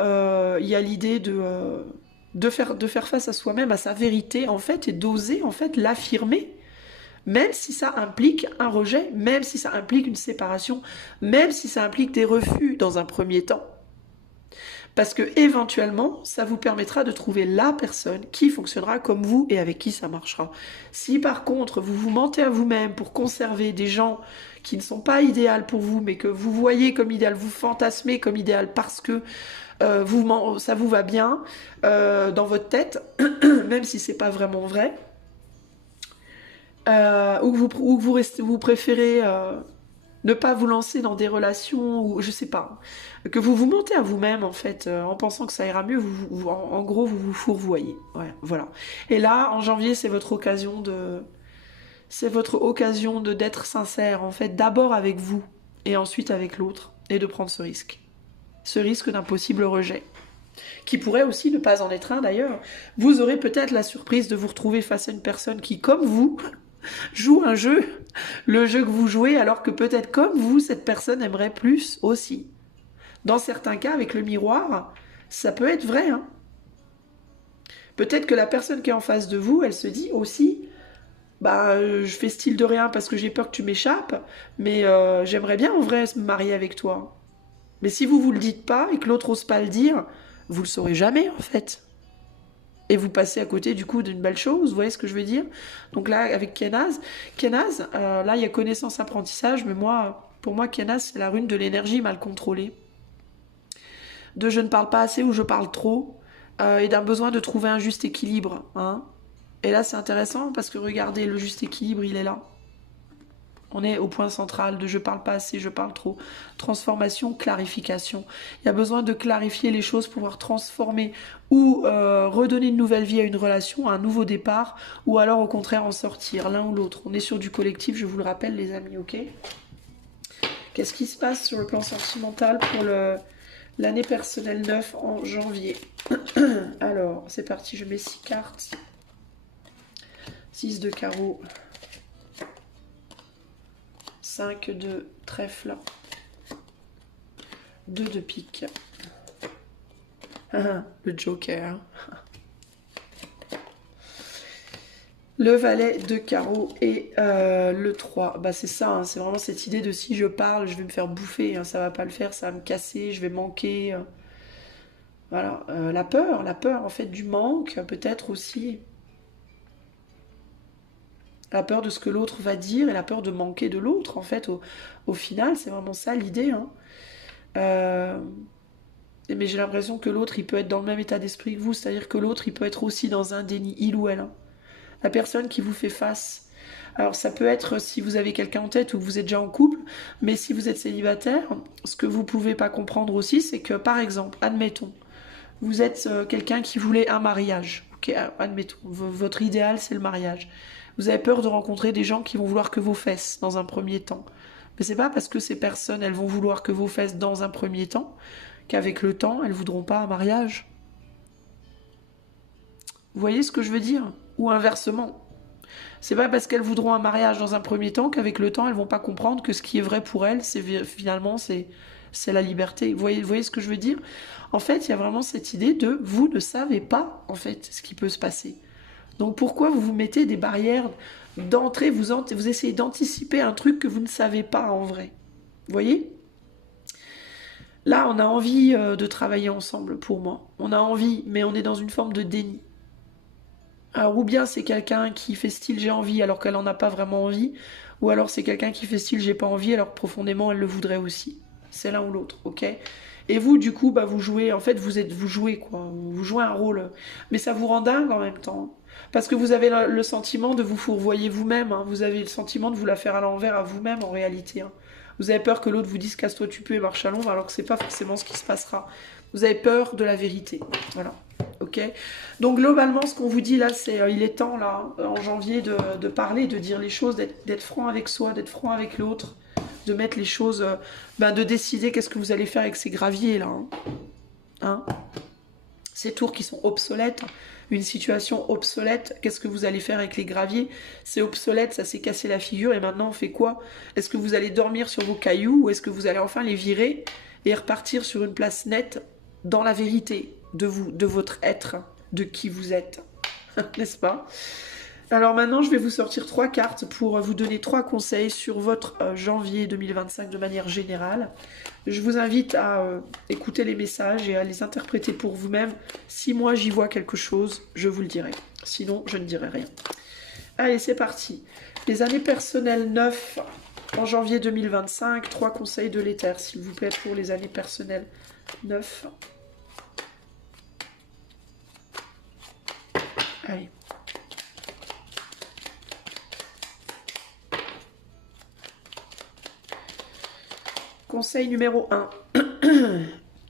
il y a l'idée de faire face à soi-même, à sa vérité, en fait, et d'oser, en fait, l'affirmer, même si ça implique un rejet, même si ça implique une séparation, même si ça implique des refus dans un premier temps. Parce que, éventuellement, ça vous permettra de trouver la personne qui fonctionnera comme vous et avec qui ça marchera. Si, par contre, vous vous mentez à vous-même pour conserver des gens qui ne sont pas idéaux pour vous, mais que vous voyez comme idéal, vous fantasmez comme idéal parce que ça vous va bien dans votre tête, même si c'est pas vraiment vrai, ou que vous préférez ne pas vous lancer dans des relations, ou je sais pas, que vous vous mentez à vous-même en fait, en pensant que ça ira mieux, en gros vous vous fourvoyez. Ouais, voilà. Et là, en janvier, c'est votre occasion d'être sincère en fait, d'abord avec vous et ensuite avec l'autre, et de prendre ce risque d'un possible rejet, qui pourrait aussi ne pas en être un d'ailleurs. Vous aurez peut-être la surprise de vous retrouver face à une personne qui, comme vous, joue un jeu, le jeu que vous jouez, alors que peut-être comme vous, cette personne aimerait plus aussi. Dans certains cas, avec le miroir, ça peut être vrai. Hein. Peut-être que la personne qui est en face de vous, elle se dit aussi, je fais style de rien parce que j'ai peur que tu m'échappes, mais j'aimerais bien en vrai me marier avec toi. Mais si vous le dites pas et que l'autre ose pas le dire, vous le saurez jamais en fait. Et vous passez à côté du coup d'une belle chose, vous voyez ce que je veux dire? Donc là, avec Kenaz, là il y a connaissance, apprentissage, mais pour moi, Kenaz, c'est la rune de l'énergie mal contrôlée. De je ne parle pas assez ou je parle trop, et d'un besoin de trouver un juste équilibre. Hein. Et là, c'est intéressant parce que regardez, le juste équilibre, il est là. On est au point central de je parle pas assez, je parle trop. Transformation, clarification. Il y a besoin de clarifier les choses pour pouvoir transformer ou redonner une nouvelle vie à une relation, à un nouveau départ, ou alors au contraire en sortir, l'un ou l'autre. On est sur du collectif, je vous le rappelle les amis, ok? Qu'est-ce qui se passe sur le plan sentimental pour l'année personnelle 9 en janvier? Alors, c'est parti, je mets 6 cartes. 6 de carreau. 5 de trèfle. 2 de pique. Le Joker. Le valet de carreau et le 3. Bah c'est ça, hein, c'est vraiment cette idée de si je parle, je vais me faire bouffer, hein, ça va pas le faire, ça va me casser, je vais manquer. Voilà, la peur en fait du manque, peut-être aussi. La peur de ce que l'autre va dire et la peur de manquer de l'autre, en fait, au final, c'est vraiment ça l'idée. Hein. Mais j'ai l'impression que l'autre, il peut être dans le même état d'esprit que vous, c'est-à-dire que l'autre, il peut être aussi dans un déni, il ou elle. Hein. La personne qui vous fait face. Alors ça peut être si vous avez quelqu'un en tête ou que vous êtes déjà en couple, mais si vous êtes célibataire, ce que vous pouvez pas comprendre aussi, c'est que par exemple, admettons, vous êtes quelqu'un qui voulait un mariage. Ok, admettons, votre idéal c'est le mariage. Vous avez peur de rencontrer des gens qui vont vouloir que vos fesses dans un premier temps. Mais c'est pas parce que ces personnes, elles vont vouloir que vos fesses dans un premier temps, qu'avec le temps, elles voudront pas un mariage. Vous voyez ce que je veux dire? Ou inversement. C'est pas parce qu'elles voudront un mariage dans un premier temps qu'avec le temps, elles vont pas comprendre que ce qui est vrai pour elles, c'est finalement, c'est la liberté. Vous voyez ce que je veux dire? En fait, il y a vraiment cette idée de vous ne savez pas, en fait, ce qui peut se passer. Donc pourquoi vous vous mettez des barrières d'entrée, vous essayez d'anticiper un truc que vous ne savez pas en vrai. Vous voyez? Là, on a envie de travailler ensemble, pour moi. On a envie, mais on est dans une forme de déni. Alors, ou bien c'est quelqu'un qui fait style j'ai envie alors qu'elle n'en a pas vraiment envie, ou alors c'est quelqu'un qui fait style j'ai pas envie alors que profondément elle le voudrait aussi. C'est l'un ou l'autre, ok? Et vous, du coup, bah, vous jouez, en fait, vous jouez quoi, vous jouez un rôle, mais ça vous rend dingue en même temps. Parce que vous avez le sentiment de vous fourvoyer vous-même, hein. Vous avez le sentiment de vous la faire à l'envers à vous-même en réalité. Hein. Vous avez peur que l'autre vous dise casse-toi tu peux et marche à l'ombre alors que c'est pas forcément ce qui se passera. Vous avez peur de la vérité. Voilà. Ok. Donc globalement, ce qu'on vous dit là, c'est il est temps là, en janvier, de parler, de dire les choses, d'être franc avec soi, d'être franc avec l'autre, de mettre les choses, de décider qu'est-ce que vous allez faire avec ces graviers là. Hein. Ces tours qui sont obsolètes, une situation obsolète, qu'est-ce que vous allez faire avec les graviers? C'est obsolète, ça s'est cassé la figure et maintenant on fait quoi? Est-ce que vous allez dormir sur vos cailloux ou est-ce que vous allez enfin les virer et repartir sur une place nette dans la vérité de vous, de votre être, de qui vous êtes, n'est-ce pas? Alors maintenant, je vais vous sortir 3 cartes pour vous donner 3 conseils sur votre janvier 2025 de manière générale. Je vous invite à écouter les messages et à les interpréter pour vous-même. Si moi j'y vois quelque chose, je vous le dirai. Sinon, je ne dirai rien. Allez, c'est parti. Les années personnelles 9 en janvier 2025. 3 conseils de l'éther, s'il vous plaît, pour les années personnelles 9. Allez. Conseil numéro 1.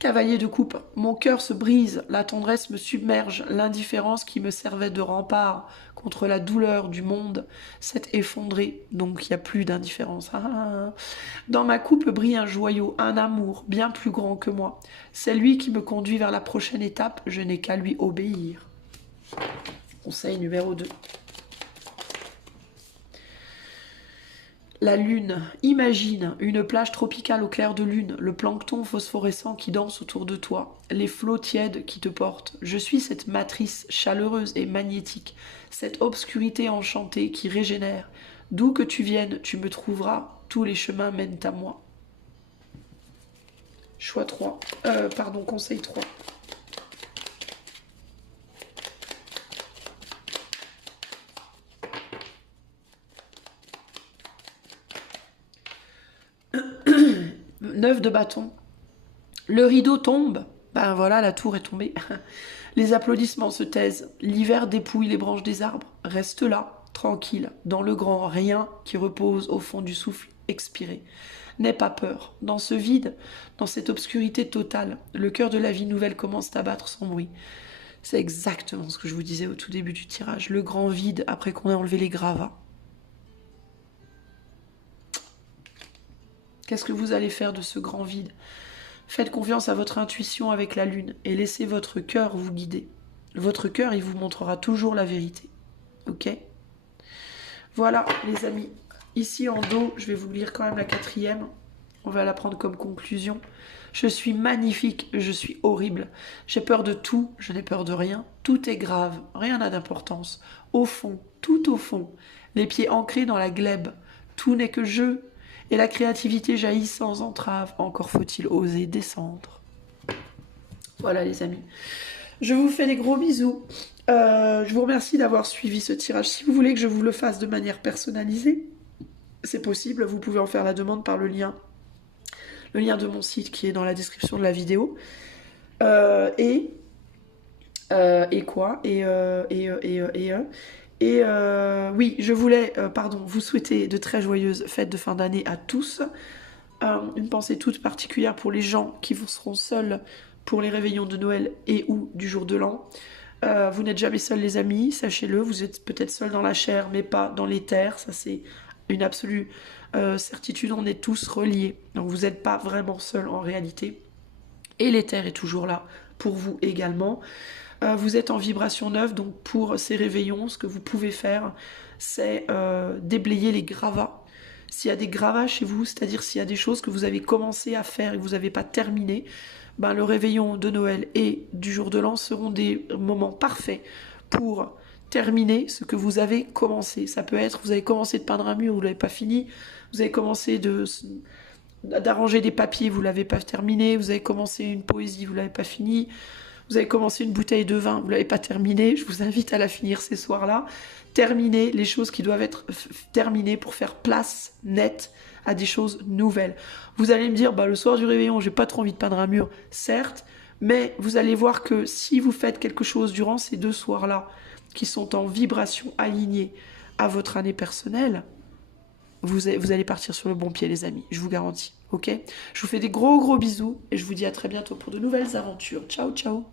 Cavalier de coupe. Mon cœur se brise, la tendresse me submerge, l'indifférence qui me servait de rempart contre la douleur du monde s'est effondrée, donc il n'y a plus d'indifférence. Dans ma coupe brille un joyau, un amour bien plus grand que moi. C'est lui qui me conduit vers la prochaine étape, je n'ai qu'à lui obéir. Conseil numéro 2. La lune, imagine une plage tropicale au clair de lune, le plancton phosphorescent qui danse autour de toi, les flots tièdes qui te portent. Je suis cette matrice chaleureuse et magnétique, cette obscurité enchantée qui régénère. D'où que tu viennes, tu me trouveras, tous les chemins mènent à moi. Choix 3. Conseil 3. Neuf de bâton. Le rideau tombe. Ben voilà, la tour est tombée. Les applaudissements se taisent. L'hiver dépouille les branches des arbres. Reste là. tranquille, dans le grand rien qui repose au fond du souffle expiré. N'aie pas peur. Dans ce vide, dans cette obscurité totale, le cœur de la vie nouvelle commence à battre sans bruit. C'est exactement ce que je vous disais au tout début du tirage. Le grand vide après qu'on ait enlevé les gravats. Qu'est-ce que vous allez faire de ce grand vide? Faites confiance à votre intuition avec la lune et laissez votre cœur vous guider. Votre cœur, il vous montrera toujours la vérité. Ok? Voilà, les amis. Ici en dos, je vais vous lire quand même la 4e. On va la prendre comme conclusion. Je suis magnifique, je suis horrible. J'ai peur de tout, je n'ai peur de rien. Tout est grave, rien n'a d'importance. Au fond, tout au fond, les pieds ancrés dans la glèbe. Tout n'est que jeu. Et la créativité jaillit sans entrave. Encore faut-il oser descendre. Voilà les amis. Je vous fais des gros bisous. Je vous remercie d'avoir suivi ce tirage. Si vous voulez que je vous le fasse de manière personnalisée, c'est possible. Vous pouvez en faire la demande par le lien de mon site qui est dans la description de la vidéo. Oui, je voulais, vous souhaiter de très joyeuses fêtes de fin d'année à tous. Une pensée toute particulière pour les gens qui seront seuls pour les réveillons de Noël et ou du jour de l'an. Vous n'êtes jamais seuls les amis, sachez-le. Vous êtes peut-être seuls dans la chair, mais pas dans l'éther. Ça c'est une absolue certitude. On est tous reliés. Donc vous n'êtes pas vraiment seuls en réalité. Et l'éther est toujours là pour vous également. Vous êtes en vibration neuve, donc pour ces réveillons, ce que vous pouvez faire, c'est déblayer les gravats. S'il y a des gravats chez vous, c'est-à-dire s'il y a des choses que vous avez commencé à faire et que vous n'avez pas terminé, ben le réveillon de Noël et du jour de l'an seront des moments parfaits pour terminer ce que vous avez commencé. Ça peut être, vous avez commencé de peindre un mur, vous ne l'avez pas fini, vous avez commencé d'arranger des papiers, vous ne l'avez pas terminé, vous avez commencé une poésie, vous ne l'avez pas fini, vous avez commencé une bouteille de vin, vous ne l'avez pas terminée, je vous invite à la finir ces soirs-là. Terminez les choses qui doivent être terminées pour faire place nette à des choses nouvelles. Vous allez me dire, le soir du réveillon, j'ai pas trop envie de peindre un mur, certes, mais vous allez voir que si vous faites quelque chose durant ces 2 soirs-là, qui sont en vibration alignée à votre année personnelle, vous allez partir sur le bon pied, les amis, je vous garantis, ok? Je vous fais des gros bisous et je vous dis à très bientôt pour de nouvelles aventures. Ciao, ciao!